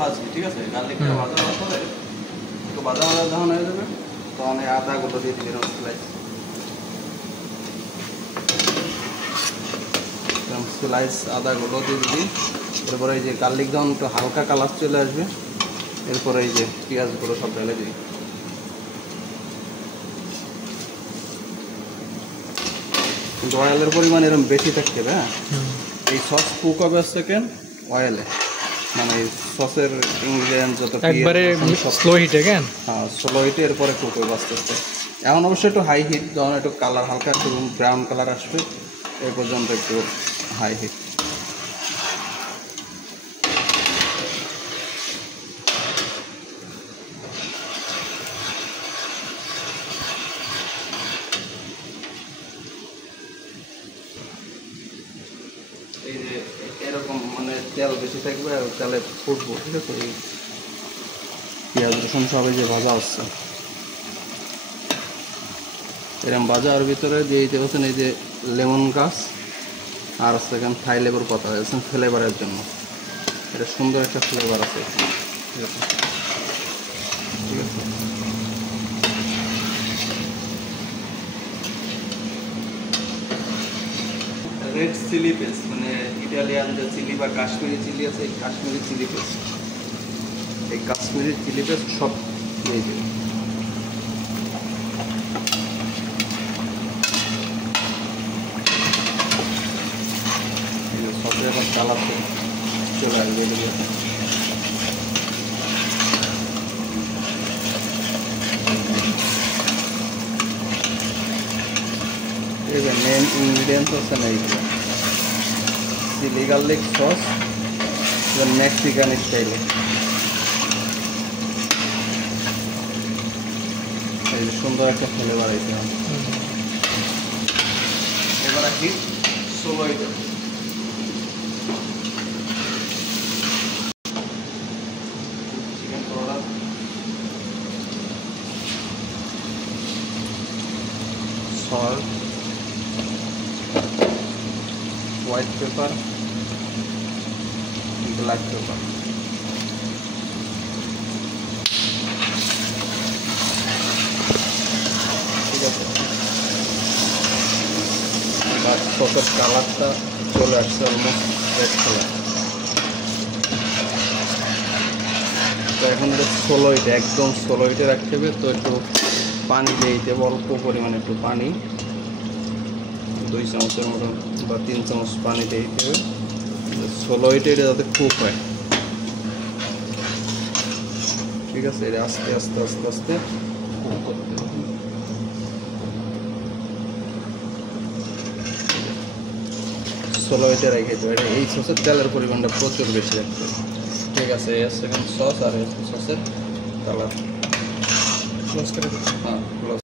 ভাজবি, ঠিক আছে? গার্লিকটা ভাজা হওয়ার পরে একটু ভাজা ভাজা যখন হয়ে যাবে তখন এই আদাগুলো দিয়ে দিবি, স্লাইস আদাগুলো দিয়ে দিবি। এরপরে এই যে গার্লিক যখন একটু হালকা কালার চলে আসবে এরপরে এই যে পেঁয়াজগুলো সব ঢেলে দিবি। কিন্তু অয়েলের পরিমাণ এরকম বেশি থাকতে হবে। হ্যাঁ, এই সস কুক হবে সেকেন্ড অয়েলে, মানে সসের ইনগ্রিডিয়েন্ট যত একবারে স্লো হিটে কেন? হ্যাঁ, স্লো হিটে এরপরে কুক হবে আস্তে আস্তে। এখন অবশ্যই একটু হাই হিট, যখন একটু কালার হালকা একটু ব্রাউন কালার আসবে এ পর্যন্ত একটু হাই হিট। এই যে এরকম মানে তেল বেশি থাকবে আর তেলে ফুটবো, ঠিক আছে? এই পেঁয়াজ রসুন সবাই যে ভাজা হচ্ছে এরকম ভাজার ভিতরে দিয়ে দিতে পারছেন এই যে লেমন গাছ আর সেখানে থাই লেবুর পাতা হয়েছেন ফ্লেভারের জন্য। এটা সুন্দর একটা ফ্লেভার আছে, ঠিক আছে? ঠিক আছে, রেড চিলি পেস্ট, মানে ইটালিয়ান যে চিলি বা কাশ্মীরি চিলি আছে, এই কাশ্মীরি চিলি পেস্ট, এই কাশ্মীরি চিলি পেস্ট সব দিয়ে দেবে। সবচেয়ে এখন কালার চলে আসবে এগুলো। এই যে মেন ইনগ্রিডিয়েন্টস হচ্ছে না এইগুলো, চিলি গার্লিক সস মেক্সিকান স্টাইলে। এই যে সুন্দর একটা ফ্লেভার আছে। এবার হিট স্লো হিটে chicken powder, salt, white paper, black pepper. ঠিক আছে, এবার সসের কালারটা চলে আসছে অলমোস্ট রেড কালার। তো এখন এটা স্লো হিটে, একদম স্লো হিটে রাখতে হবে। তো একটু পানি দিয়ে দিতে হবে, অল্প পরিমাণে একটু পানি, 2 চামচের মতন বা 3 চামচ পানি দিয়ে দিতে হবে। স্লো হিটে এটা যাতে কুক হয়, ঠিক আছে? এটা আস্তে আস্তে আস্তে আস্তে কুক করতে হবে। স্লো হিটে রেখে দেবো। এটা এই সসের তেলের পরিমাণটা প্রচুর বেশি রাখতে হবে, ঠিক আছে? সেকেন্ড সস আর সসের কালার ক্লোজ করে দেবো। হ্যাঁ, ক্লোজ।